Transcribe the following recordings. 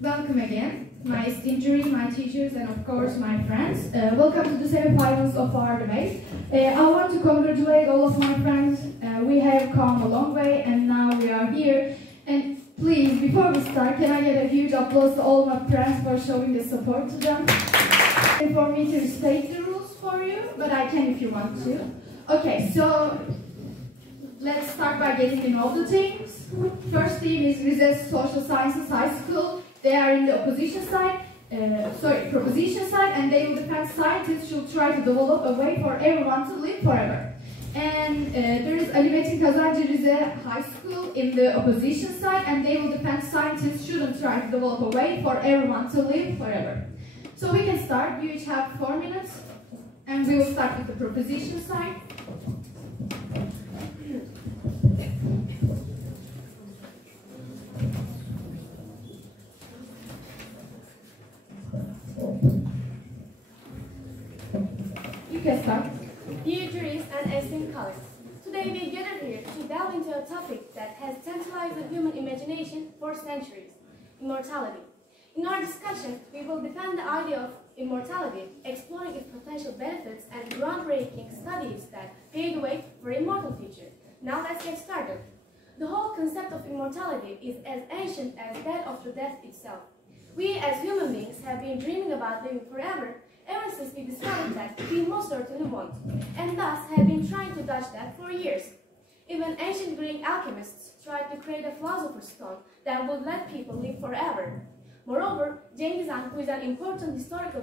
Welcome again, my esteemed jury, my teachers, and of course my friends. Welcome to the semi-finals of our debate. I want to congratulate all of my friends. We have come a long way, and now we are here. And please, before we start, can I get a huge applause to all my friends for showing the support to them? And for me to restate the rules for you, but I can if you want to. Okay, so let's start by getting to know the teams. First team is Rize Social Sciences High School. They are in the proposition side, and they will defend scientists should try to develop a way for everyone to live forever. And there is Metin Kazancı Rize High School in the opposition side, and they will defend scientists shouldn't try to develop a way for everyone to live forever. So we can start. You each have 4 minutes, and we will start with the proposition side. You can start. Dear juries and esteemed colleagues, today we gather here to delve into a topic that has tantalized the human imagination for centuries: immortality. In our discussion, we will defend the idea of immortality, exploring its potential benefits and groundbreaking studies that pave the way for an immortal future. Now let's get started. The whole concept of immortality is as ancient as that of the death itself. We as human beings have been dreaming about living forever ever since we discovered that we most certainly won't, and thus have been trying to dodge that for years. Even ancient Greek alchemists tried to create a philosopher's stone that would let people live forever. Moreover, Cengiz Han, who is an important historical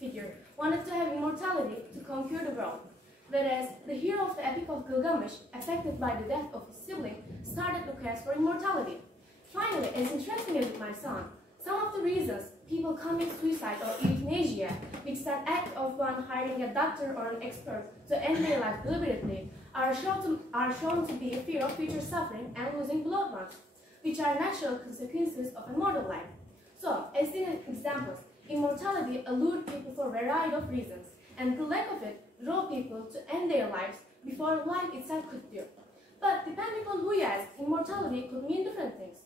figure, wanted to have immortality to conquer the world. Whereas the hero of the Epic of Gilgamesh, affected by the death of his sibling, started to quest for immortality. Finally, as interesting as it might sound, some of the reasons people commit suicide or euthanasia, which is an act of one hiring a doctor or an expert to end their life deliberately, are shown to be a fear of future suffering and losing loved ones, which are natural consequences of a mortal life. So, as seen in examples, immortality allured people for a variety of reasons, and the lack of it drove people to end their lives before life itself could do. But depending on who you ask, immortality could mean different things.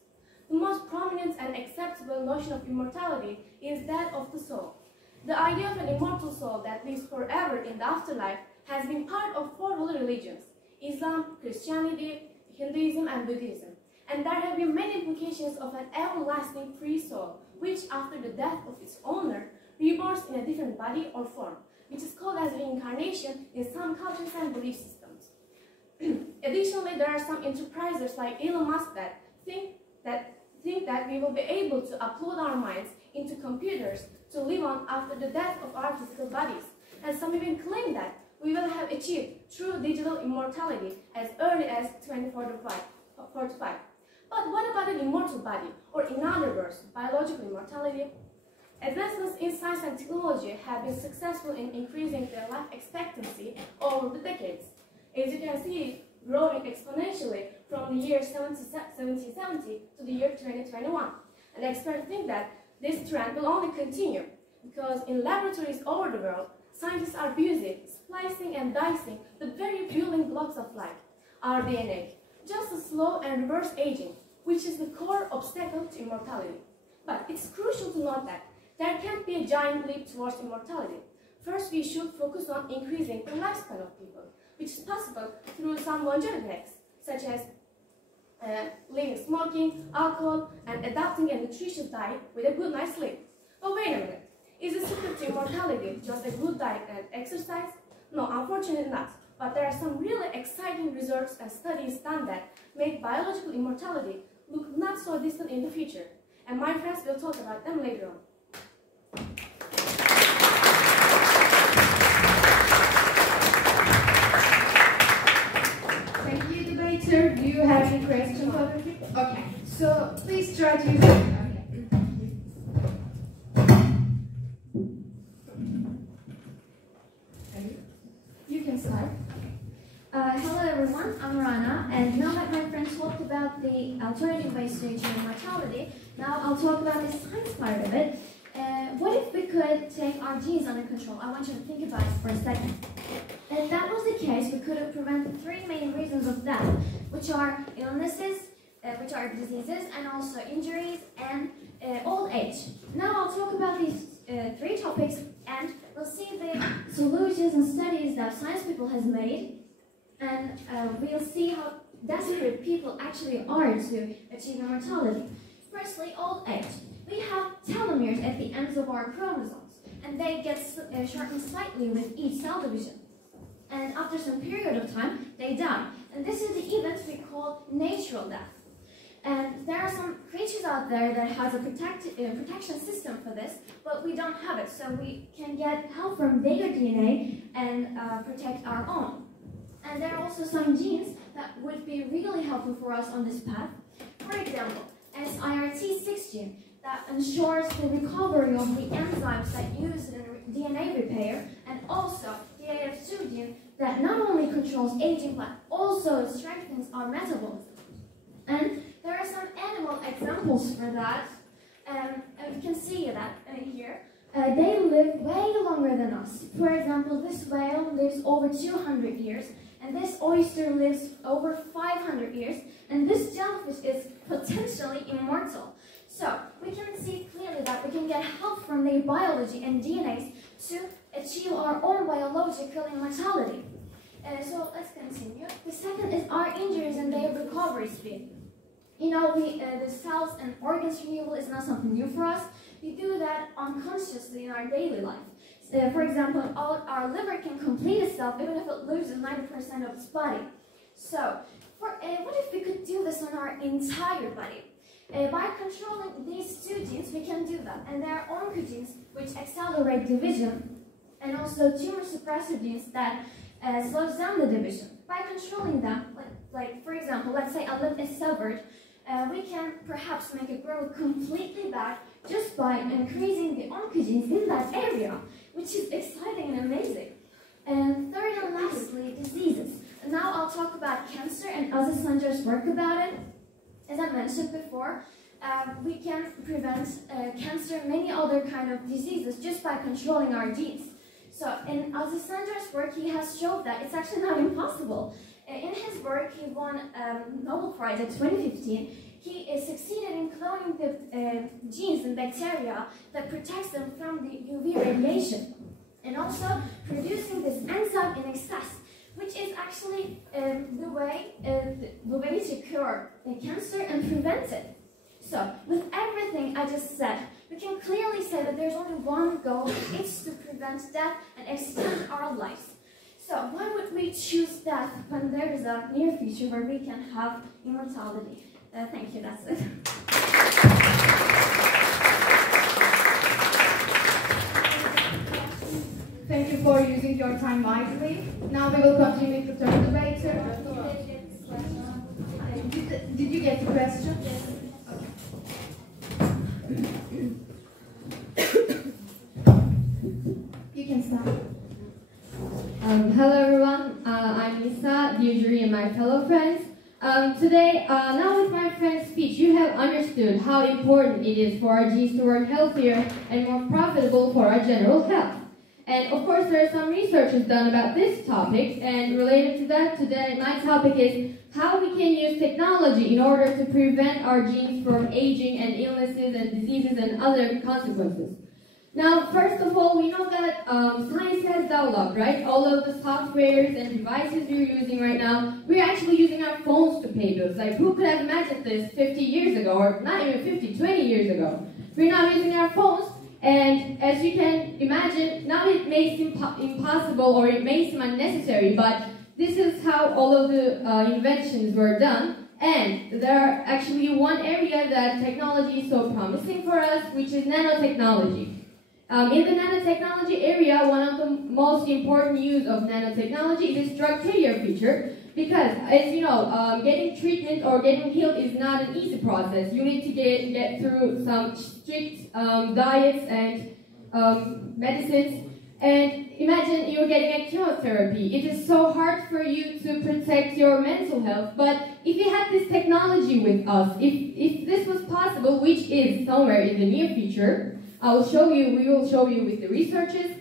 The most prominent and acceptable notion of immortality is that of the soul. The idea of an immortal soul that lives forever in the afterlife has been part of 4 holy religions: Islam, Christianity, Hinduism, and Buddhism. And there have been many implications of an everlasting free soul, which after the death of its owner, reborns in a different body or form, which is called as reincarnation in some cultures and belief systems. Additionally, there are some enterprises like Elon Musk that think that we will be able to upload our minds into computers to live on after the death of our physical bodies. And some even claim that we will have achieved true digital immortality as early as 2045. But what about an immortal body, or in other words, biological immortality? Advancements in science and technology have been successful in increasing their life expectancy over the decades. As you can see, growing exponentially from the year 1770 to the year 2021. And experts think that this trend will only continue because in laboratories over the world, scientists are busy splicing and dicing the very building blocks of life, our DNA, just a slow and reverse aging, which is the core obstacle to immortality. But it's crucial to note that there can't be a giant leap towards immortality. First, we should focus on increasing the lifespan of people, which is possible through some longevity hacks, such as leaving smoking, alcohol, and adopting a nutritious diet with a good night's sleep. But wait a minute, is the secret to immortality just a good diet and exercise? No, unfortunately not. But there are some really exciting research and studies done that make biological immortality look not so distant in the future. And my friends will talk about them later on. Do you have any questions? Okay, so please try to use it. You can start. Hello everyone, I'm Rana, and now that my friends talked about the alternative ways to achieve immortality, now I'll talk about the science part of it. What if we could take our genes under control? I want you to think about it for a second. If that was the case, we could have prevented 3 main reasons of death, which are illnesses, which are diseases and also injuries and old age. Now I'll talk about these three topics, and we'll see the solutions and studies that science people has made, and we'll see how desperate people actually are to achieve immortality. Firstly, old age. We have telomeres at the ends of our chromosomes, and they get shortened slightly with each cell division. And after some period of time, they die. And this is the event we call natural death. And there are some creatures out there that has a protection system for this, but we don't have it. So we can get help from their DNA and protect our own. And there are also some genes that would be really helpful for us on this path. For example, SIRT6 gene that ensures the recovery of the enzymes that use in DNA repair, and also the AF2 gene that not only controls aging but also strengthens our metabolism. And there are some animal examples for that, and you can see that here. They live way longer than us. For example, this whale lives over 200 years, and this oyster lives over 500 years, and this jellyfish is potentially immortal. So we can see clearly that we can get help from their biology and DNAs to achieve our own biological immortality. So let's continue. The second is our injuries and their recovery speed. You know, the cells and organs renewal is not something new for us. We do that unconsciously in our daily life. For example, our liver can complete itself even if it loses 90% of its body. So, what if we could do this on our entire body? By controlling these two genes, we can do that. And there are oncogenes which accelerate division, and also tumor suppressor genes that slows down the division. By controlling them, like for example, let's say a limb is severed, we can perhaps make it grow completely back just by increasing the oncogenes in that area, which is exciting and amazing. And third and lastly, diseases. And now I'll talk about cancer and Aziz Sancar's work about it. As I mentioned before, we can prevent cancer and many other kind of diseases just by controlling our genes. So in Aziz Sancar's work, he has shown that it's actually not impossible. In his work, he won Nobel Prize in 2015. He succeeded in cloning the genes in bacteria that protects them from the UV radiation, and also producing this enzyme in excess, which is actually the way to cure cancer and prevent it. So, with everything I just said, we can clearly say that there's only one goal: it's to prevent death and extend our lives. So, why would we choose death when there is a near future where we can have immortality? Thank you, that's it. Thank you for using your time wisely. Now we will continue with the third debater. Did you get the question? Yes. You can start. Hello everyone, I'm Lisa, dear jury and my fellow friends. Today, now with my friend's speech, you have understood how important it is for our genes to work healthier and more profitable for our general health. And of course, there are some researches done about this topic, and related to that, today my topic is how we can use technology in order to prevent our genes from aging and illnesses and diseases and other consequences. Now, first of all, we know that science has developed, right? All of the softwares and devices we're using right now, we're actually using our phones to pay bills. Like, who could have imagined this 50 years ago, or not even 50, 20 years ago? We're now using our phones, and as you can imagine, now it may seem impossible or it may seem unnecessary, but this is how all of the inventions were done. And there are actually one area that technology is so promising for us, which is nanotechnology. In the nanotechnology area, one of the most important use of nanotechnology is this drug carrier feature, because, as you know, getting treatment or getting healed is not an easy process. You need to get through some strict diets and medicines. And imagine you're getting a chemotherapy. It is so hard for you to protect your mental health. But if you had this technology with us, if this was possible, which is somewhere in the near future, we will show you with the researches.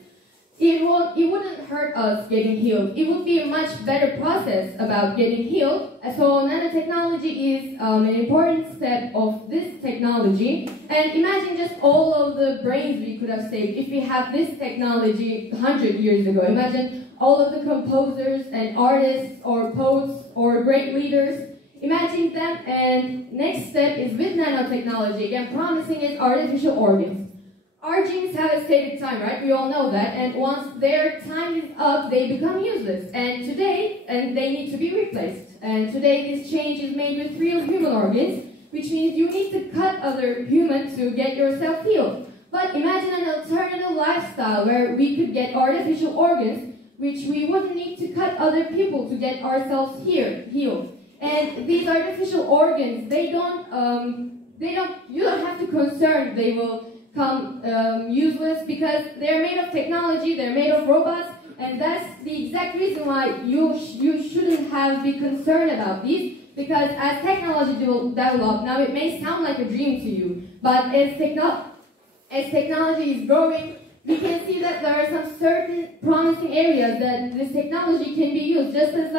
it wouldn't hurt us getting healed. It would be a much better process about getting healed. So nanotechnology is an important step of this technology. And imagine just all of the brains we could have saved if we had this technology 100 years ago. Imagine all of the composers and artists or poets or great leaders. Imagine them, and next step is with nanotechnology. Again, promising is artificial organs. Our genes have a stated time, right? We all know that. And once their time is up, they become useless. And they need to be replaced. And today this change is made with real human organs, which means you need to cut other humans to get yourself healed. But imagine an alternative lifestyle where we could get artificial organs, which we wouldn't need to cut other people to get ourselves healed. And these artificial organs, you don't have to concern they will come useless, because they're made of technology, they're made of robots, and that's the exact reason why you shouldn't be concerned about these, because as technology develops, now it may sound like a dream to you, but as technology is growing, we can see that there are some certain promising areas that this technology can be used. Just as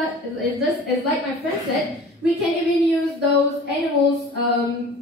like my friend said, we can even use those animals'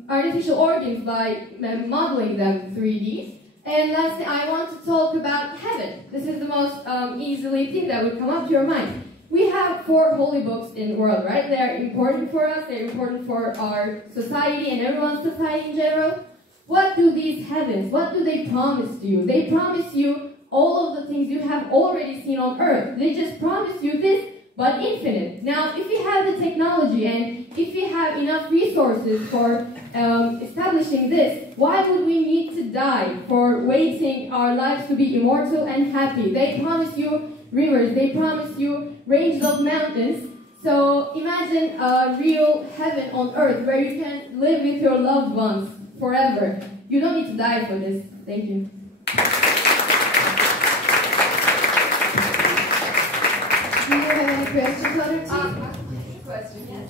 artificial organs by modeling them 3D. And lastly, I want to talk about heaven. This is the most easily thing that would come up to your mind. We have 4 holy books in the world, right? They are important for us. They're important for our society and everyone's society in general. What do these heavens, what do they promise to you? They promise you all of the things you have already seen on earth. They just promise you this, but infinite. Now, if we have the technology and if we have enough resources for establishing this, why would we need to die for waiting our lives to be immortal and happy? They promise you rivers, they promise you ranges of mountains. So imagine a real heaven on earth where you can live with your loved ones forever. You don't need to die for this. Thank you. Do you have any questions, other Question, yes.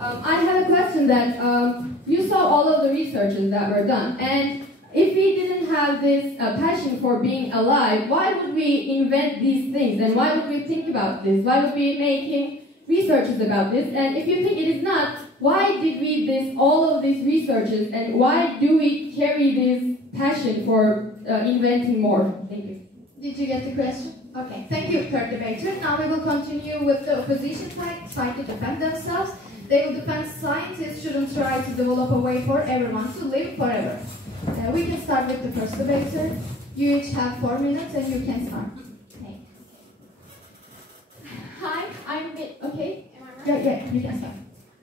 I have a question that you saw all of the researches that were done, and if we didn't have this passion for being alive, why would we invent these things, and why would we think about this? Why would we be making researches about this? And if you think it is not, why did we all of these researches, and why do we carry this passion for inventing more? Thank you. Did you get the question? Okay, thank you, third debater. Now we will continue with the opposition side to defend themselves. They will defend scientists shouldn't try to develop a way for everyone to live forever. We can start with the first debater. You each have 4 minutes and you can start. Okay. Hi, I'm Okay? Am I right? Yeah, you can start.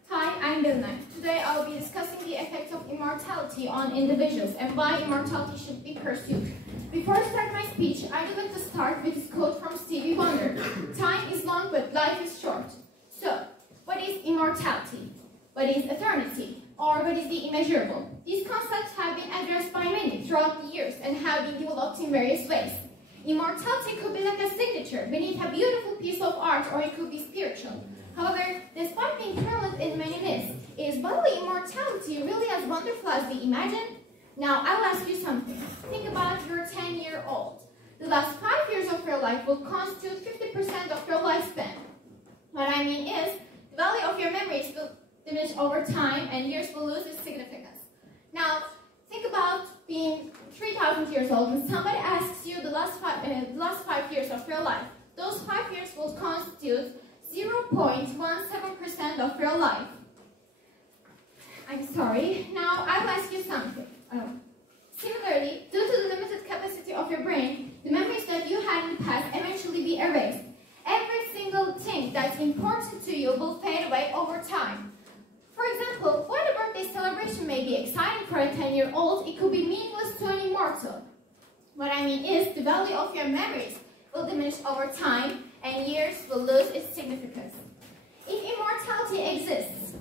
Hi, I'm Bilna. Today I'll be discussing the effect of immortality on individuals and why immortality should be pursued. Before I start my speech, I would like to start with this quote from Stevie Wonder. Time is long, but life is short. So, what is immortality? What is eternity? Or what is the immeasurable? These concepts have been addressed by many throughout the years and have been developed in various ways. Immortality could be like a signature beneath a beautiful piece of art, or it could be spiritual. However, despite being prevalent in many myths, is bodily immortality really as wonderful as we imagine? Now, I'll ask you something. Think about your 10-year-old. The last 5 years of your life will constitute 50% of your lifespan. What I mean is, the value of your memories will diminish over time and years will lose its significance. Now, think about being 3,000 years old and somebody asks you the last 5 years of your life. Those 5 years will constitute 0.17% of your life. I'm sorry. Now, I'll ask you something. Similarly, due to the limited capacity of your brain, the memories that you had in the past eventually be erased. Every single thing that's important to you will fade away over time. For example, while a birthday celebration may be exciting for a 10-year-old, it could be meaningless to an immortal. What I mean is, the value of your memories will diminish over time, and years will lose its significance. If immortality exists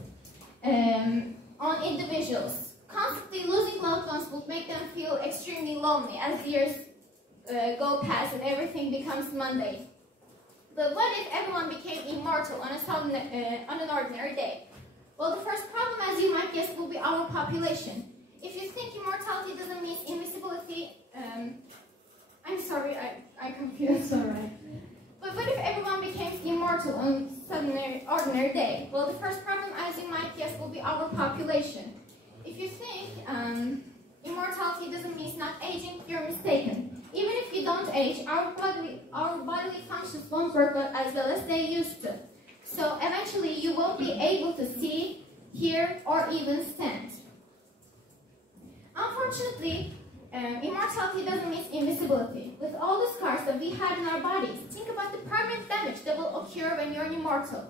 on individuals, constantly losing loved ones will make them feel extremely lonely as years go past and everything becomes mundane. But what if everyone became immortal on an ordinary day? Well, the first problem, as you might guess, will be our population. If you think immortality doesn't mean invisibility, I'm sorry, I confused. That's alright. But what if everyone becomes immortal on some ordinary day? Well, the first problem, as you might guess, will be our population. If you think immortality doesn't mean not aging, you're mistaken. Even if you don't age, our bodily functions won't work as well as they used to. So eventually you won't be able to see, hear, or even stand. Unfortunately, immortality doesn't mean invisibility. With all the scars that we have in our bodies, think about the permanent damage that will occur when you're immortal.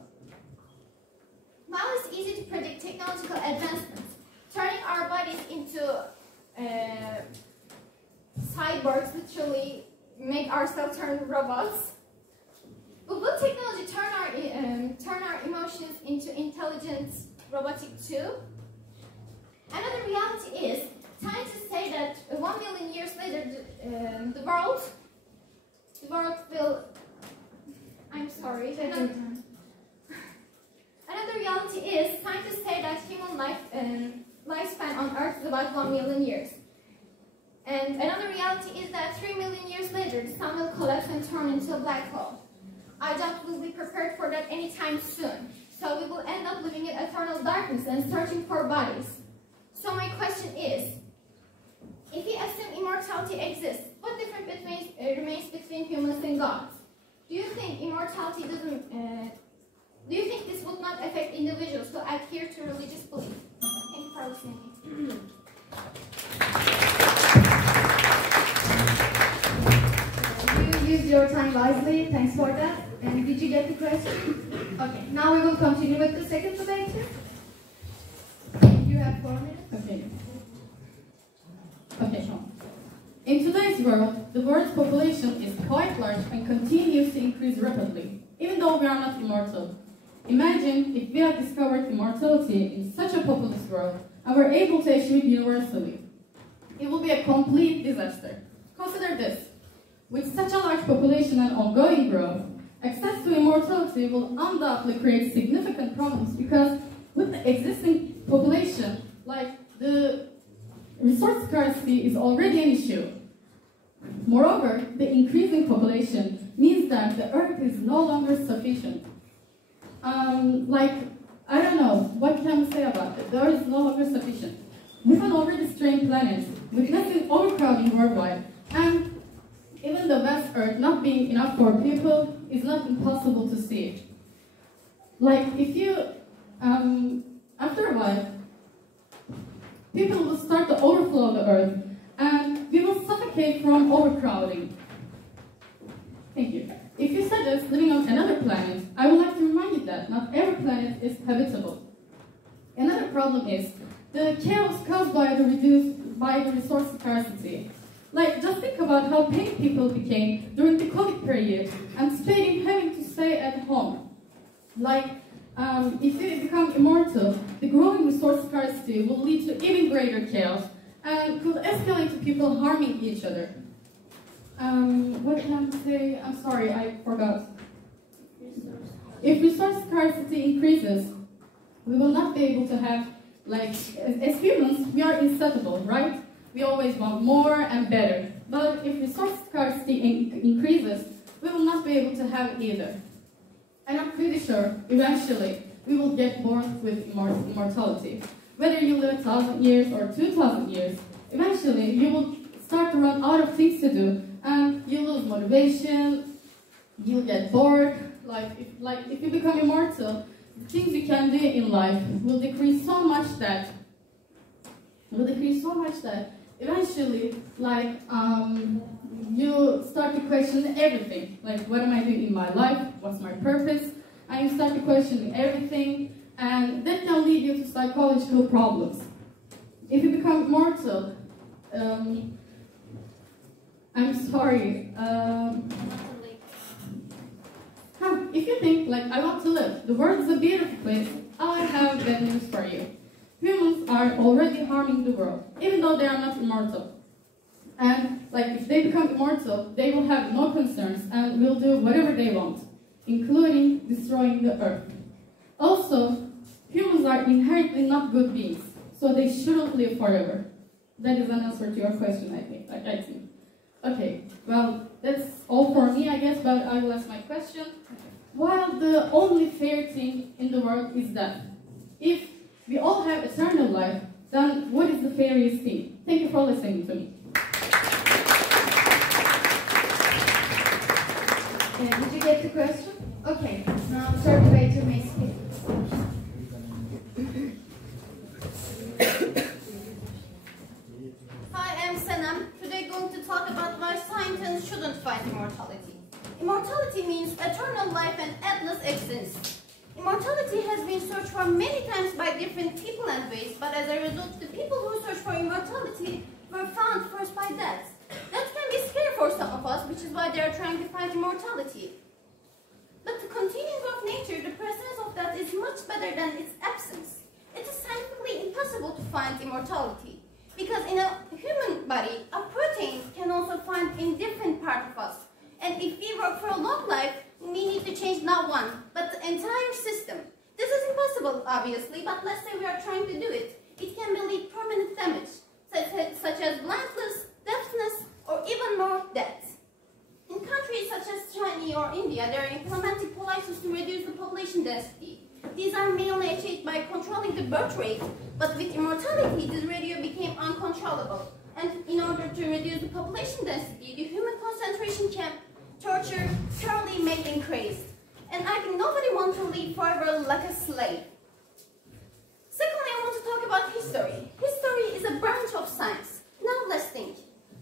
While it's easy to predict technological advancements, turning our bodies into cyborgs, literally make ourselves turn robots. But will technology turn our emotions into intelligent robotic too? Another reality is, scientists say that 1 million years later, the world will. I'm sorry. Another reality is, scientists say that human lifespan on Earth is about 1 million years. And another reality is that 3 million years later, the sun will collapse and turn into a black hole. I doubt we'll be prepared for that anytime soon. So we will end up living in eternal darkness and searching for bodies. So my question is, if we assume immortality exists, what difference remains between humans and gods? Do you think immortality doesn't? Do you think this would not affect individuals who adhere to religious belief? Thank you for listening. You used your time wisely. Thanks for that. And did you get the question? Okay. Now we will continue with the second debate. You have 4 minutes. Okay, Sean. In today's world, the world's population is quite large and continues to increase rapidly, even though we are not immortal. Imagine if we had discovered immortality in such a populous world and were able to achieve it universally. It would be a complete disaster. Consider this. With such a large population and ongoing growth, access to immortality will undoubtedly create significant problems because with the existing population, like the resource scarcity is already an issue. Moreover, the increasing population means that the Earth is no longer sufficient. I don't know, what can we say about it? The Earth is no longer sufficient. With an already strained planet, witnessing overcrowding worldwide, and even the vast Earth not being enough for people is not impossible to see. If you, after a while, people will start to overflow the Earth, and we will suffocate from overcrowding. Thank you. If you suggest living on another planet, I would like to remind you that not every planet is habitable. Another problem is the chaos caused by the resource scarcity. Just think about how pained people became during the COVID period and having to stay at home. If you become immortal, the growing resource scarcity will lead to even greater chaos and could escalate to people harming each other. What can I say? I'm sorry, I forgot. If resource scarcity increases, we will not be able to have, as humans, we are insatiable, right? We always want more and better. But if resource scarcity increases, we will not be able to have either. And I'm pretty sure, eventually, we will get bored with immortality. Whether you live 1,000 years or 2,000 years, eventually you will start to run out of things to do, and you lose motivation, you'll get bored. If you become immortal, the things you can do in life will decrease so much that eventually, you start to question everything. What am I doing in my life? What's my purpose? And you start to question everything, and that can lead you to psychological problems. If you become immortal, I'm sorry. If you think, I want to live, the world is a beautiful place, I have bad news for you. Humans are already harming the world, even though they are not immortal. And, if they become immortal, they will have no concerns and will do whatever they want, including destroying the Earth. Also, humans are inherently not good beings, so they shouldn't live forever. That is an answer to your question, I think. Okay, well, that's all for me, I guess, but I will ask my question. While the only fair thing in the world is death, if we all have eternal life, then what is the fairest thing? Thank you for listening to me. Did you get the question? Okay, now circulate to Miss Kate. Hi, I'm Senem. Today going to talk about why scientists shouldn't find immortality. Immortality means eternal life and endless existence. Immortality has been searched for many times by different people and ways, but as a result, the people who search for immortality were found first by death. That can be scary for some of us, which is why they are trying to find immortality. But the continuing of nature, the presence of that is much better than its absence. It is scientifically impossible to find immortality, because in a human body, a protein can also find in different parts of us. And if we work for a long life, we need to change not one, but the entire system. This is impossible, obviously, but let's say we are trying to do it. It can be lead permanent damage, such as blindness, deafness, or even more death. In countries such as China or India, they are implementing policies to reduce the population density. These are mainly achieved by controlling the birth rate, but with immortality, this ratio became uncontrollable. And in order to reduce the population density, the human concentration camp torture surely may increase. And I think nobody wants to live forever like a slave. Secondly, I want to talk about history. History is a branch of science. Now let's think.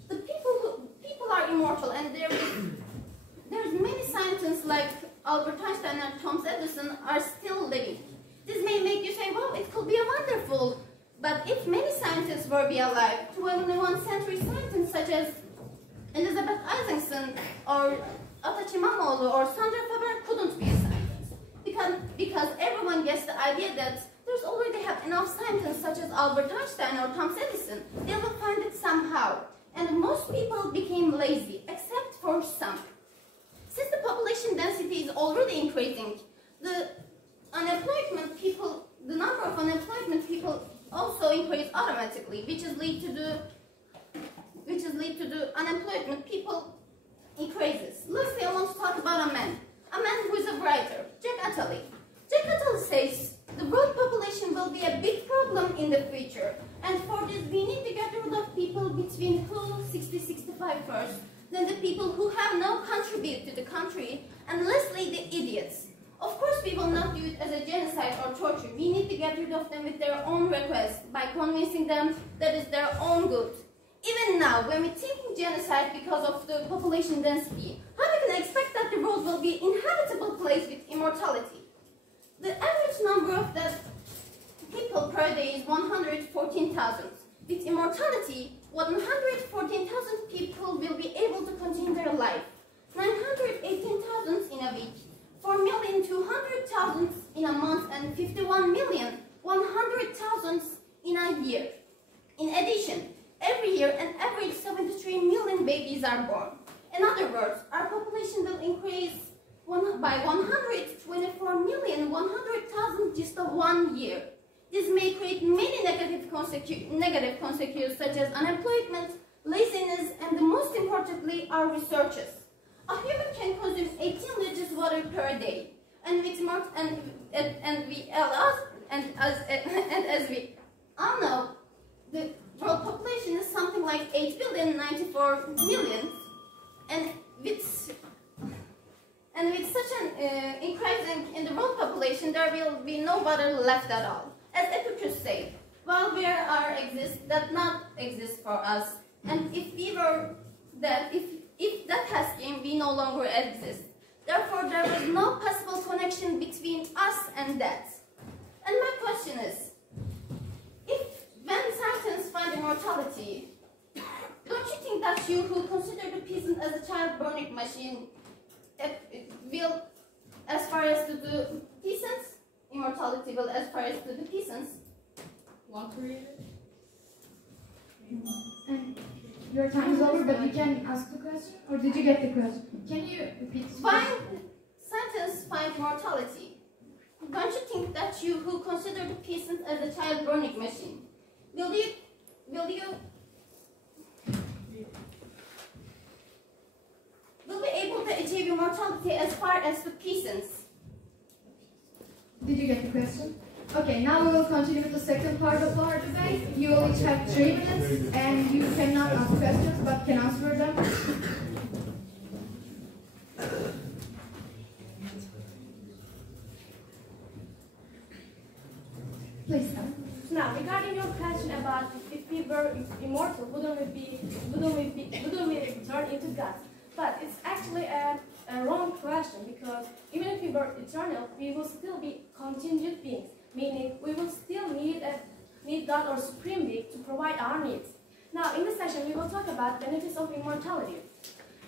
The people are immortal, and there's many scientists like Albert Einstein and Thomas Edison are still living. This may make you say, well, it could be a wonderful. But if many scientists were be alive, 21st century scientists such as Elizabeth Isaacson or Atachi Mamoğlu or Sandra Faber couldn't be a scientist. Because everyone gets the idea that there's already have enough scientists such as Albert Einstein or Thomas Edison. They will find it somehow. And most people became lazy, except for some. Since the population density is already increasing, the number of unemployment people also increase automatically, which is lead to the unemployment people increases. Lastly, I want to talk about a man who is a writer, Jack Attali. Jack Attali says the world population will be a big problem in the future, and for this we need to get rid of people between who 60-65 first, then the people who have no contribute to the country, and lastly the idiots. Of course, we will not do it as a genocide or torture. We need to get rid of them with their own request, by convincing them that it's their own good. Even now, when we think genocide because of the population density, how we can expect that the world will be an inhabitable place with immortality? The average number of dead people per day is 114,000. With immortality, 114,000 people will be able to continue their life. 918,000 in a week, 4,200,000 in a month, and 51,100,000 in a year. In addition, every year an average 73 million babies are born. In other words, our population will increase by 124,100,000 just 1 year. This may create many negative consequences such as unemployment, laziness, and the most importantly, our researches. A human can consume 18 liters water per day, and as we all know, the world population is something like 8,094,000,000, and with such an increase in the world population, there will be no water left at all. As Epicurus said, while we are exist, that not exist for us, and if we were that, if that has came, we no longer exist. Therefore, there was no possible connection between us and that. And my question is, when scientists find immortality, don't you think that you who consider the peasant as a child burning machine will, as far as to the peasants, immortality will as far as to the peasants? Want to read it? Your time is over, but you can ask the question, or did you get the question? Can you repeat? Scientists find immortality. Don't you think that you who consider the peasant as a child burning machine, will you immortality as far as the peasants. Did you get the question? Okay, now we will continue with the second part of our debate. You will each have 3 minutes and you cannot ask questions but can answer them. Please start. Now, regarding your question about if we were immortal, wouldn't we turn into gods? But it's actually a wrong question, because even if we were eternal, we will still be contingent beings, meaning we will still need God or supreme being to provide our needs. Now, in this session, we will talk about benefits of immortality.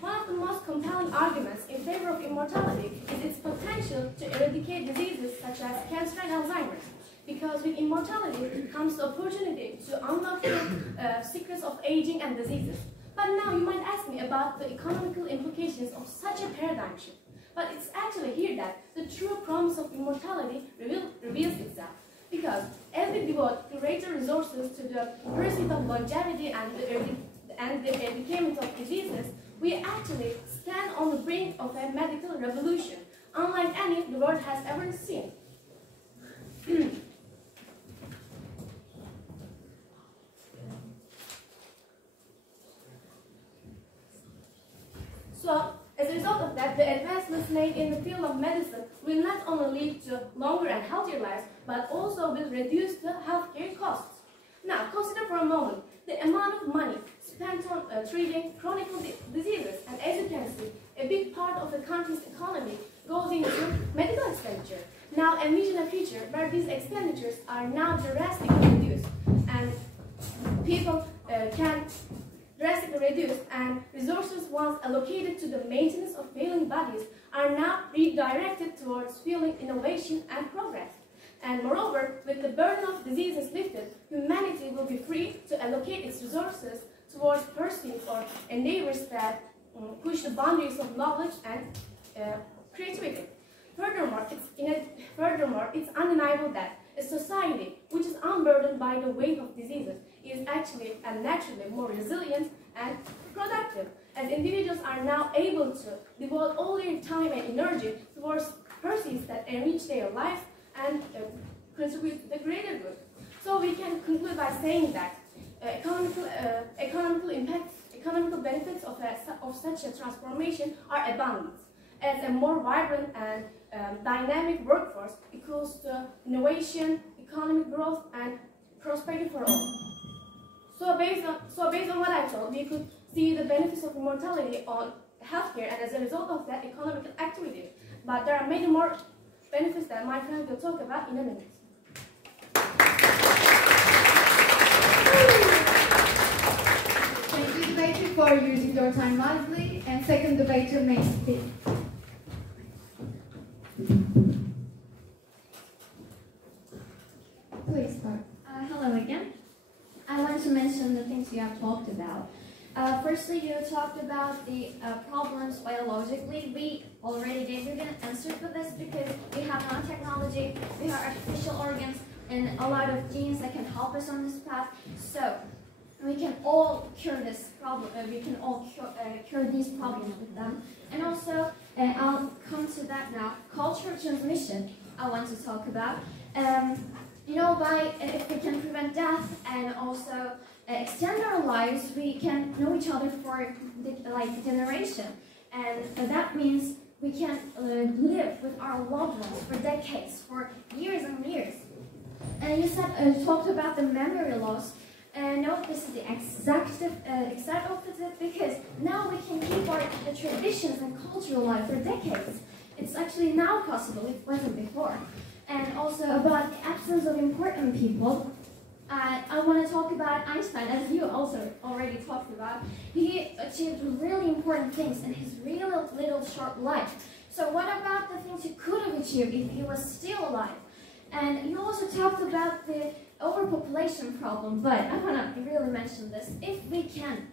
One of the most compelling arguments in favor of immortality is its potential to eradicate diseases such as cancer and Alzheimer's. Because with immortality comes the opportunity to unlock the secrets of aging and diseases. But now you might ask me about the economical implications of such a paradigm shift. But it's actually here that the true promise of immortality reveals itself. Because as we devote greater resources to the pursuit of longevity and the eradication of diseases, we actually stand on the brink of a medical revolution, unlike any the world has ever seen. So, as a result of that, the advancements made in the field of medicine will not only lead to longer and healthier lives, but also will reduce the healthcare costs. Now, consider for a moment the amount of money spent on treating chronic diseases, and as you can see, a big part of the country's economy goes into medical expenditure. Now, envision a future where these expenditures are now drastically reduced, and people can drastically reduced, and resources once allocated to the maintenance of failing bodies are now redirected towards fueling innovation and progress. And moreover, with the burden of diseases lifted, humanity will be free to allocate its resources towards pursuits or endeavors that push the boundaries of knowledge and creativity. Furthermore, it's undeniable that a society which is unburdened by the weight of diseases is actually and naturally more resilient and productive, as individuals are now able to devote all their time and energy towards pursuits that enrich their lives and contribute to the greater good. So we can conclude by saying that economical benefits of such a transformation are abundant, as a more vibrant and dynamic workforce equals to innovation, economic growth, and prosperity for all. So based on what I told, we could see the benefits of immortality on healthcare, and as a result of that, economic activity. But there are many more benefits that my friend will talk about in a minute. Thank you, debater, for using your time wisely. And second debater may speak. Please start. Hello again. I want to mention the things you have talked about. Firstly, you talked about the problems biologically. We already gave you an answer for this because we have nanotechnology, we have artificial organs, and a lot of genes that can help us on this path. So we can all cure this problem. We can all cure these problems with them. And also, I'll come to that now. Cultural transmission. I want to talk about. You know, if we can prevent death and also extend our lives, we can know each other for like generation, and that means we can live with our loved ones for decades, for years and years. And you said talked about the memory loss. No, this is the exact opposite, because now we can keep the traditions and cultural life for decades. It's actually now possible, it wasn't before. And also about the absence of important people, I want to talk about Einstein, as you also already talked about. He achieved really important things in his really little short life. So what about the things he could have achieved if he was still alive? And you also talked about the overpopulation problem, but I want to really mention this. If we can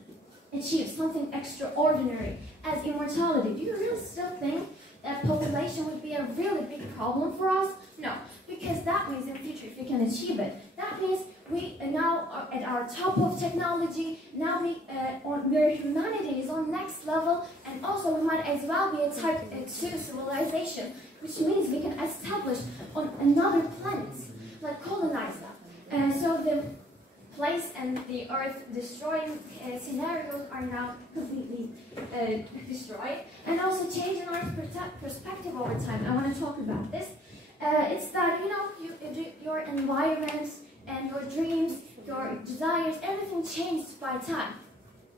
achieve something extraordinary as immortality, do you really still think that population would be a really big problem for us? No, because that means in the future, if we can achieve it, that means we now at our top of technology. Now where humanity is on next level, and also we might as well be a type 2 civilization, which means we can establish on another planet, like colonize that. So the place and the earth destroying scenarios are now completely destroyed, and also change in our perspective over time. I want to talk about this. It's that, you know, your environment and your dreams, your desires, everything changes by time.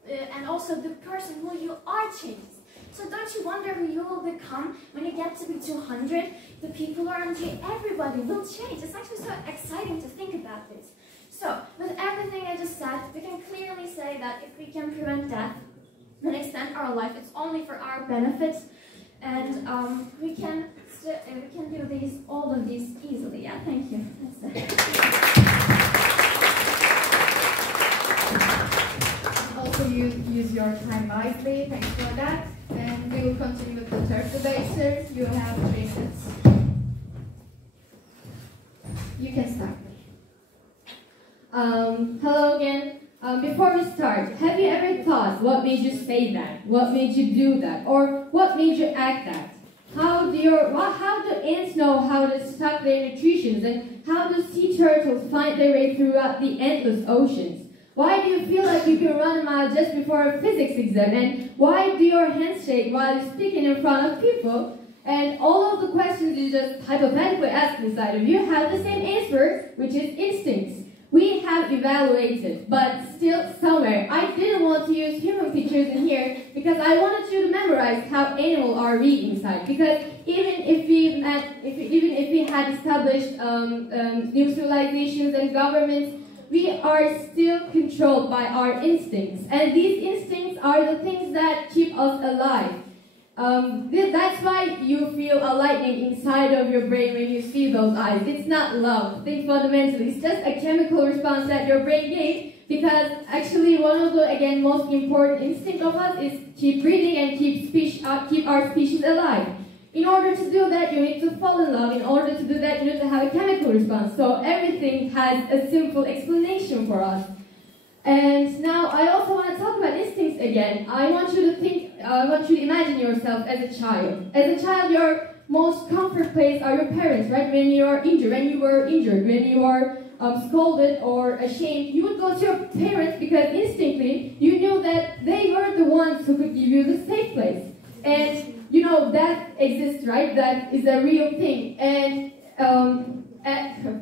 And also the person who you are changes. So don't you wonder who you will become when you get to be 200? The people around you, everybody will change. It's actually so exciting to think about this. So, with everything I just said, we can clearly say that if we can prevent death and extend our life, it's only for our benefit, and we can do all of these easily. Yeah, thank you. That's it. Also, you use your time wisely. Thanks for that. And we will continue with the third debater. You have 3 minutes. You can start. Hello again. Before we start, have you ever thought what made you say that? What made you do that? Or what made you act that? How do ants know how to stock their nutrition? And how do sea turtles find their way throughout the endless oceans? Why do you feel like you can run a mile just before a physics exam? And why do your hands shake while you're speaking in front of people? And all of the questions you just hypothetically ask inside of you have the same answer, which is instincts. We have evaluated, but still somewhere, I didn't want to use human pictures in here because I wanted you to memorize how animals are we inside. Because even if we had established new civilizations and governments, we are still controlled by our instincts. And these instincts are the things that keep us alive. That's why you feel a lightning inside of your brain when you see those eyes. It's not love. Think fundamentally. It's just a chemical response that your brain gave, because actually one of the, again, most important instinct of us is keep breathing and keep our species alive. In order to do that, you need to fall in love. In order to do that, you need to have a chemical response. So everything has a simple explanation for us. And now I also want to talk about instincts again. I want you to imagine yourself as a child. As a child, your most comfort place are your parents, right? When you were injured, when you are scolded or ashamed, you would go to your parents because instinctively you knew that they were the ones who could give you the safe place. And you know that exists, right? That is a real thing. And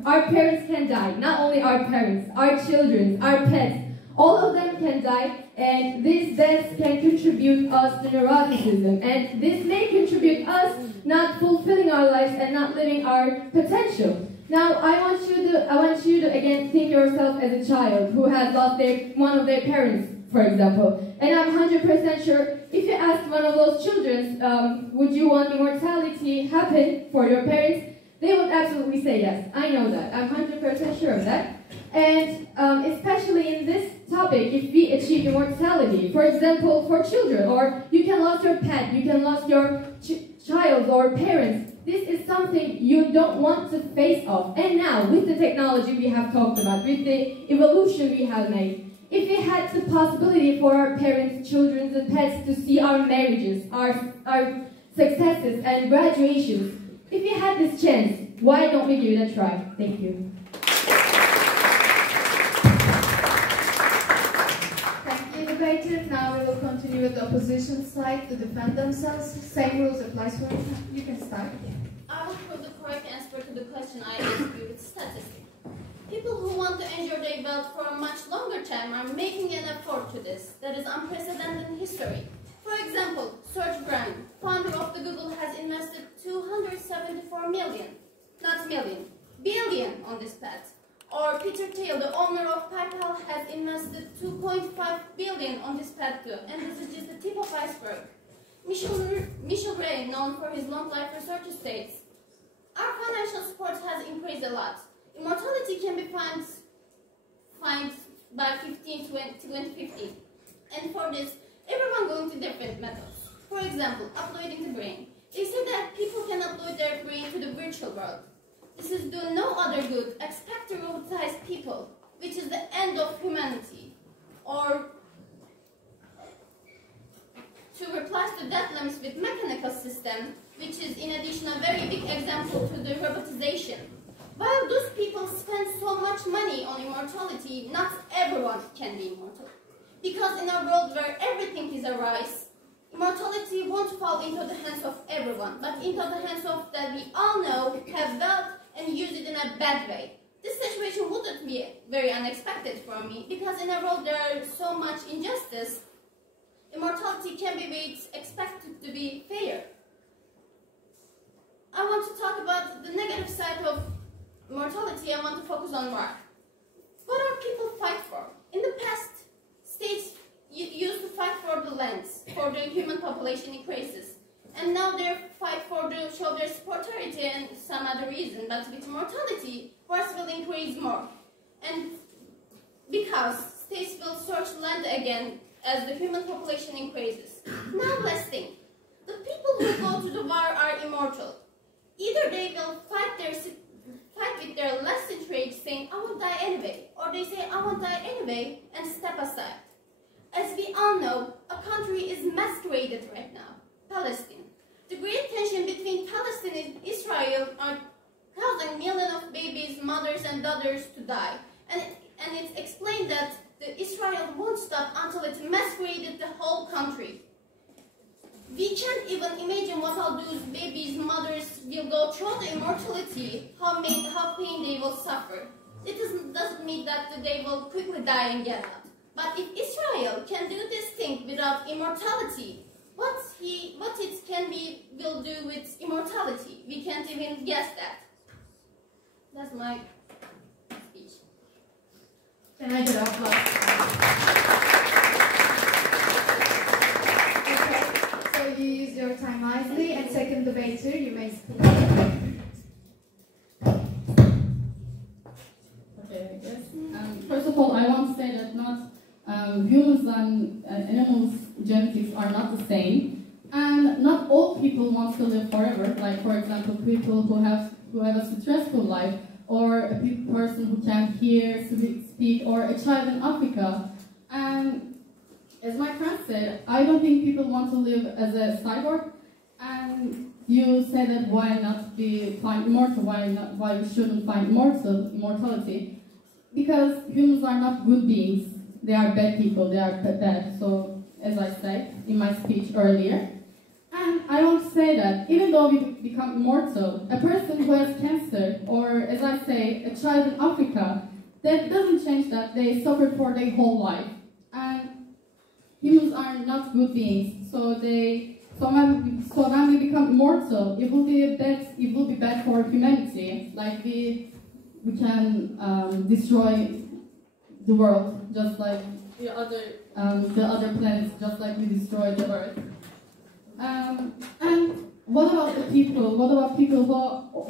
our parents can die. Not only our parents, our children, our pets. All of them can die, and these deaths can contribute us to neuroticism, and this may contribute us not fulfilling our lives and not living our potential. Now, I want you to again think yourself as a child who has lost one of their parents, for example. And I'm 100% sure if you asked one of those children, would you want immortality happen for your parents? They would absolutely say yes. I know that. I'm 100% sure of that. And especially in this topic, if we achieve immortality, for example, for children, or you can lose your pet, you can lose your child or parents, this is something you don't want to face off. And now, with the technology we have talked about, with the evolution we have made, if we had the possibility for our parents, children, and pets to see our marriages, our successes and graduations, if we had this chance, why don't we give it a try? Thank you. Thank you, debaters. Now we will continue with the opposition side to defend themselves. Same rules applies for you. You can start. I will prove the correct answer to the question I asked you with statistics. People who want to enjoy their wealth for a much longer time are making an effort to this. That is unprecedented in history. For example, Sergey Brin, founder of the Google, has invested 274 billion on this path. Or Peter Thiel, the owner of PayPal, has invested 2.5 billion on this path too. And this is just the tip of iceberg. Michel Ray, known for his long life research, states, our financial support has increased a lot. Immortality can be found by 2050. And for this, everyone going to different methods. For example, uploading the brain. They say that people can upload their brain to the virtual world. This is do no other good except to robotize people, which is the end of humanity, or to replace the death limits with mechanical system, which is in addition a very big example to the robotization. While those people spend so much money on immortality, not everyone can be immortal. Because in a world where everything is a rise, immortality won't fall into the hands of everyone, but into the hands of that we all know, have wealth, and use it in a bad way. This situation wouldn't be very unexpected for me, because in a world there is so much injustice, immortality can be expected to be fair. I want to talk about the negative side of immortality. I want to focus on war. What are people fight for? In the past, states used to fight for the lands, for the human population increases. And now they fight for the show their superiority and some other reason. But with mortality, wars will increase more. And because states will search land again as the human population increases. Now let's think. The people who go to the war are immortal. Either they will fight with their last rage saying, I won't die anyway, or they say, I won't die anyway, and step aside. As we all know, a country is masqueraded right now, Palestine. The great tension between Palestine and Israel are causing millions of babies, mothers, and daughters to die. And it's explained that Israel won't stop until it masqueraded the whole country. We can't even imagine what all those babies, mothers will go through the immortality, how pain they will suffer. It doesn't mean that they will quickly die and get out. But if Israel can do this thing without immortality, what it will do with immortality, we can't even guess that. That's my speech. Can I get applause? Okay, so you use your time wisely, and second debater, you may speak. Okay, I guess. First of all, I want to say that not humans and animals' genetics are not the same, and not all people want to live forever. Like, for example, people who have a stressful life, or a person who can't hear, speak, or a child in Africa. And as my friend said, I don't think people want to live as a cyborg. And you say that why not find immortal? Why we shouldn't find immortality? Because humans are not good beings. They are bad people. They are bad. So, as I said in my speech earlier. And I want to say that even though we become immortal, a person who has cancer, or as I say, a child in Africa, that doesn't change that they suffer for their whole life. And humans are not good beings, so when we become immortal, it will be bad for humanity. Like we can destroy the world, just like the other planets, just like we destroyed the Earth. And what about the people? What about people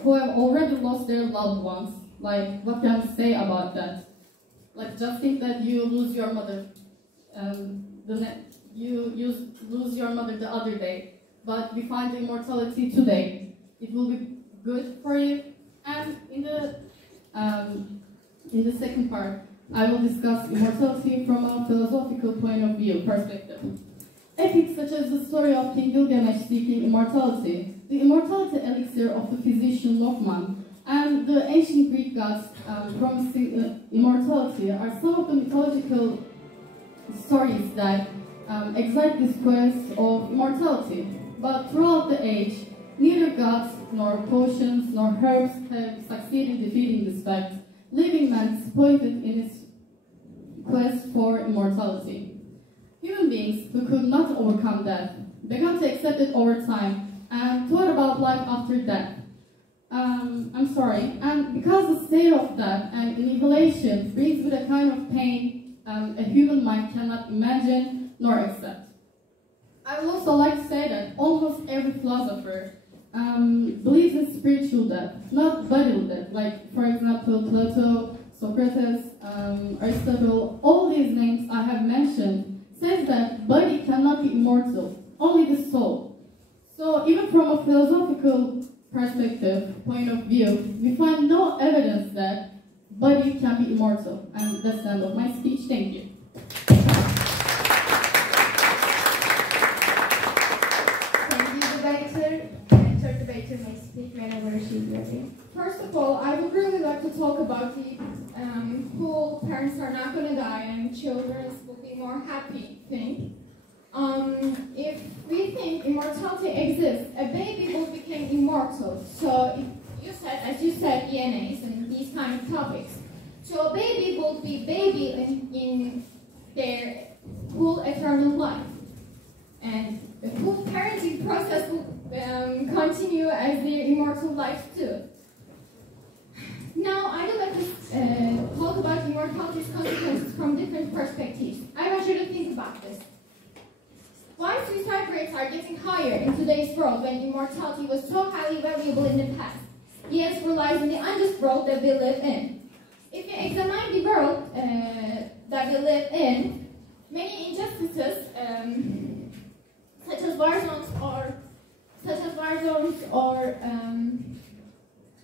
who have already lost their loved ones? Like, what can you say about that? Like, just think that you lose your mother. You lose your mother the other day, but we find immortality today. It will be good for you. And in the second part, I will discuss immortality from a philosophical point of view perspective. Epics such as the story of King Gilgamesh seeking immortality, the immortality elixir of the physician Lokman, and the ancient Greek gods promising immortality are some of the mythological stories that excite this quest of immortality. But throughout the age, neither gods, nor potions, nor herbs have succeeded in defeating this fact, leaving man disappointed in his quest for immortality. Human beings who could not overcome death began to accept it over time and thought about life after death. And because the state of death and annihilation brings with a kind of pain a human mind cannot imagine nor accept. I would also like to say that almost every philosopher believes in spiritual death, not bodily death. Like, for example, Plato, Socrates, Aristotle, all these names I have mentioned says that body cannot be immortal, only the soul. So even from a philosophical perspective, point of view, we find no evidence that body can be immortal. And that's the end of my speech. Thank you. Thank you, debater. And third debater may speak whenever she's ready. First of all, I would really like to talk about the whole parents are not going to die and children will be more happy thing. If we think immortality exists, a baby will become immortal. So if you said, as you said, DNAs and these kind of topics. So a baby will be baby in their whole eternal life. And the whole parenting process will continue as their immortal life too. Now, I would like to talk about immortality's consequences from different perspectives. I want you to think about this. Why suicide rates are getting higher in today's world when immortality was so highly valuable in the past? The answer lies in the unjust world that we live in. If you examine the world that we live in, many injustices, such as war zones or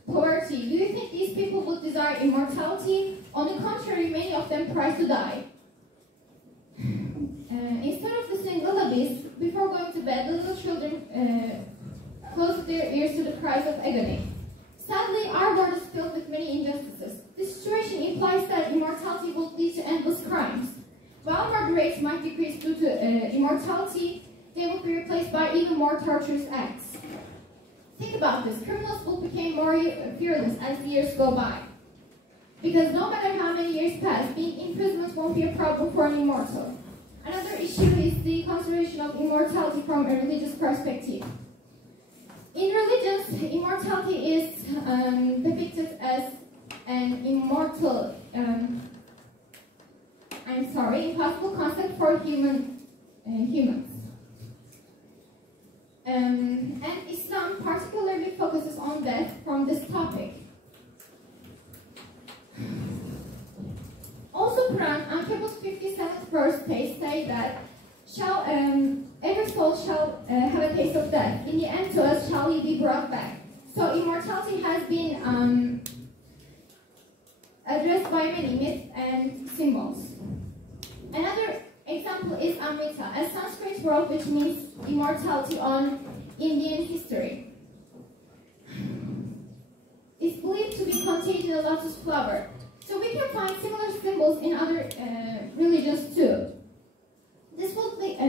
poverty, do you think these people would desire immortality? On the contrary, many of them prize to die. Instead of listening to lullabies, before going to bed, the little children close their ears to the cries of agony. Sadly, our world is filled with many injustices. This situation implies that immortality will lead to endless crimes. While murder rates might decrease due to immortality, they will be replaced by even more torturous acts. Think about this. Criminals will become more fearless as the years go by. Because no matter how many years pass, being imprisoned won't be a problem for an immortal. Another issue is the consideration of immortality from a religious perspective. In religions, immortality is depicted as an impossible concept for humans. And Islam particularly focuses on death from this topic. Also, Quran, Ankebut 57th verse say that every soul shall have a taste of death. In the end, to us shall he be brought back. So immortality has been addressed by many myths and symbols. Another example is Amrita, a Sanskrit word which means immortality on Indian history. It's believed to be contained in a lotus flower. So we can find similar symbols in other religions too. This will be, I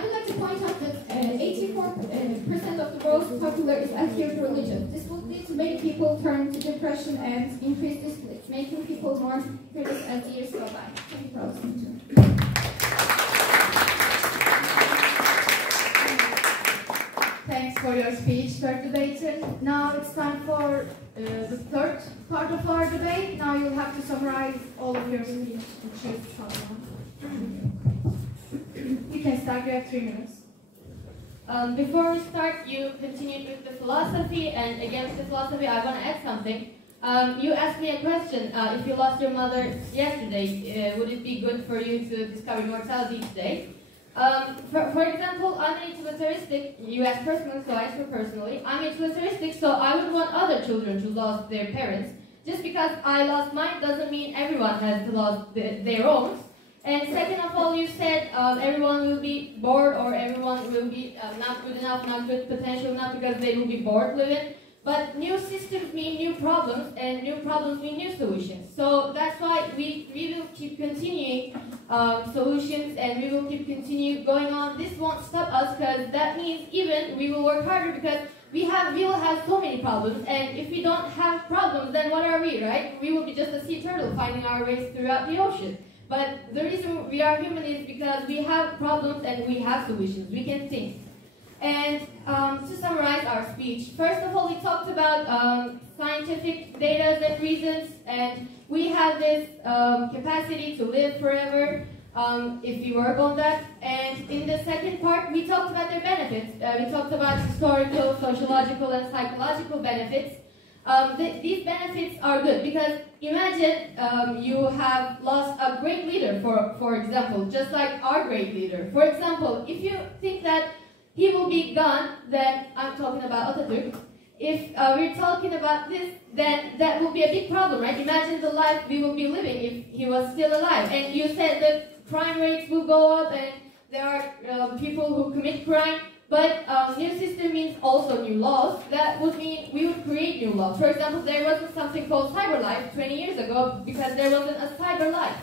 would like to point out that 84% of the world's popular is atheist religion. This will lead to many people turn to depression and increase disbelief, making people more fearless as the years go by. Thank you for listening to me. Thanks for your speech, third debater. Now it's time for the third part of our debate. Now you'll have to summarize all of your speech to choose someone. You can start, you have 3 minutes. Before we start, you continued with the philosophy, and against the philosophy, I want to add something. You asked me a question, if you lost your mother yesterday, would it be good for you to discover immortality today? For example, I'm a utilitaristic, you asked personally, so I answer personally. I'm a utilitaristic, so I would want other children to lose their parents. Just because I lost mine doesn't mean everyone has to lose their own. And second of all, you said everyone will be bored or everyone will be not good enough, not good potential enough because they will be bored living. But new systems mean new problems, and new problems mean new solutions. So that's why we will keep continuing solutions, and we will keep continue going on. This won't stop us, because that means even we will work harder, because we will have so many problems, and if we don't have problems, then what are we, right? We will be just a sea turtle finding our ways throughout the ocean. But the reason we are human is because we have problems and we have solutions. We can think. And to summarize our speech, first of all, we talked about scientific data and reasons, and we have this capacity to live forever if we work on that. And in the second part, we talked about their benefits. We talked about historical, sociological, and psychological benefits. These benefits are good because imagine you have lost a great leader, for example, just like our great leader. For example, if you think that he will be gone, then I'm talking about Atatürk. if we're talking about this, then that would be a big problem, right? Imagine the life we would be living if he was still alive. And you said that crime rates will go up and there are people who commit crime. But new system means also new laws. That would mean we would create new laws. For example, there wasn't something called cyber life 20 years ago because there wasn't a cyber life.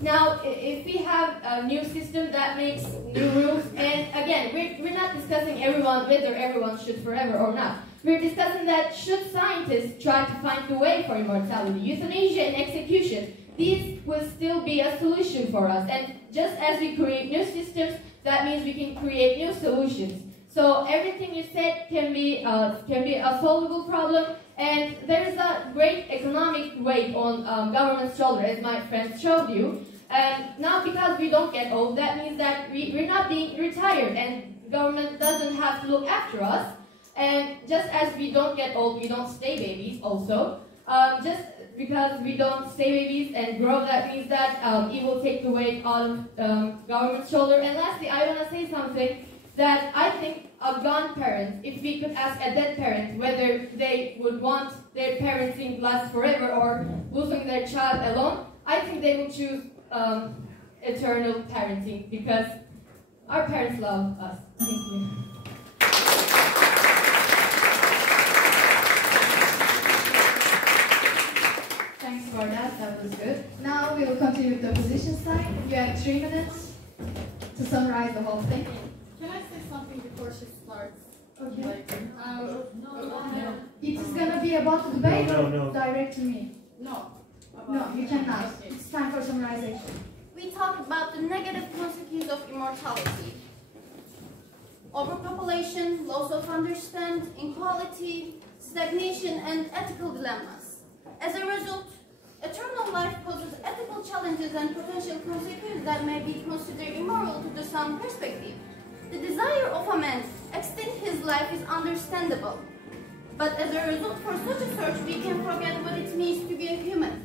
Now, if we have a new system that makes new rules, and again, we're not discussing whether everyone should forever or not. We're discussing that should scientists try to find the way for immortality, euthanasia and execution, these will still be a solution for us. And just as we create new systems, that means we can create new solutions. So everything you said can be a solvable problem, and there is a great economic weight on government's shoulder, as my friends showed you. And now, because we don't get old, that means that we're not being retired, and government doesn't have to look after us. And just as we don't get old, we don't stay babies. Also, just because we don't stay babies and grow, that means that it will take the weight out of government's shoulder. And lastly, I want to say something that I think of gone parents, if we could ask a dead parent whether they would want their parenting last forever or losing their child alone, I think they would choose eternal parenting because our parents love us. Thank you. Thanks for that, that was good. Now we will continue with the opposition side. You have 3 minutes to summarize the whole thing. Can I say something before she starts? Okay. No. It is gonna be about the debate No. or direct to me? No. No, you cannot. Okay. It's time for summarization. We talk about the negative consequences of immortality. Overpopulation, loss of understanding, inequality, stagnation, and ethical dilemmas. As a result, eternal life poses ethical challenges and potential consequences that may be considered immoral to some perspective. The desire of a man to extend his life is understandable, but as a result, for such a search, we can forget what it means to be a human.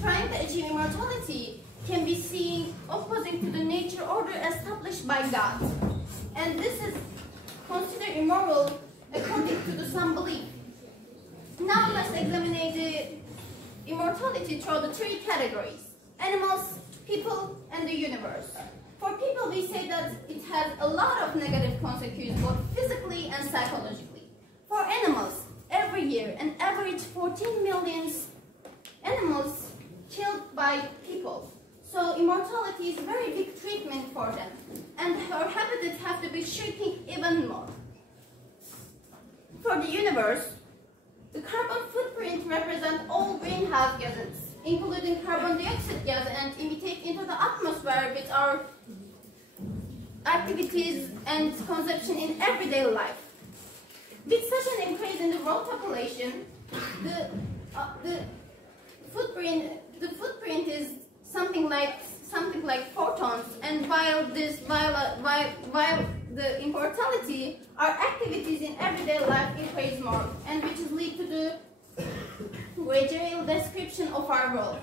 Trying to achieve immortality can be seen opposing to the nature order established by God, and this is considered immoral according to some belief. Now let's examine the immortality through the 3 categories: animals, people, and the universe. For people, we say that it has a lot of negative consequences, both physically and psychologically. For animals, every year, an average 14 million animals killed by people. So immortality is a very big treatment for them, and our habitats have to be shrinking even more. For the universe, the carbon footprint represents all greenhouse gases, including carbon dioxide gas, and imitate into the atmosphere with our activities and consumption in everyday life. With such an increase in the world population, the footprint is something like 4 tons, and while the immortality, our activities in everyday life increase more, and which is lead to the gradual description of our world.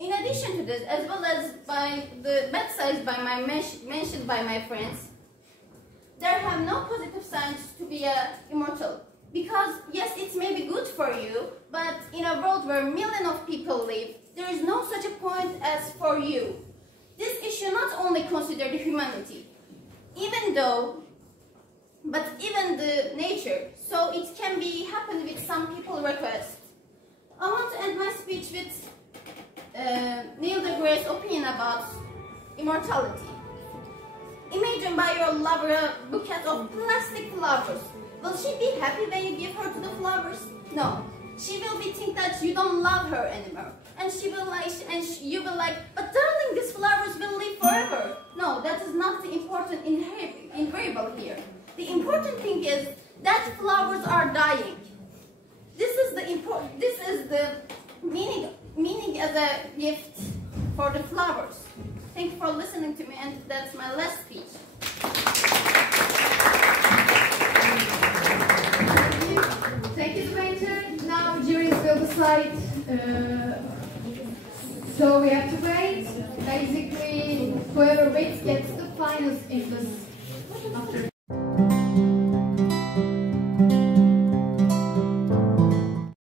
In addition to this, as well as by the bad sides mentioned by my friends, there have no positive signs to be immortal. Because yes, it may be good for you, but in a world where millions of people live, there is no such a point as for you. This issue not only consider the humanity, but even the nature, so it can be happen with some people request. I want to end my speech with Neil deGrasse's opinion about immortality. Imagine by your lover a bouquet of plastic flowers. Will she be happy when you give her to the flowers? No. She will be think that you don't love her anymore. And she will you will like, but darling, these flowers will live forever. No, that is not the important variable here. The important thing is that flowers are dying. This is the meaning as a gift for the flowers. Thank you for listening to me, and that's my last speech. Thank you, debater. Now juries will decide. So we have to wait. Basically, whoever wins gets the finals in this. After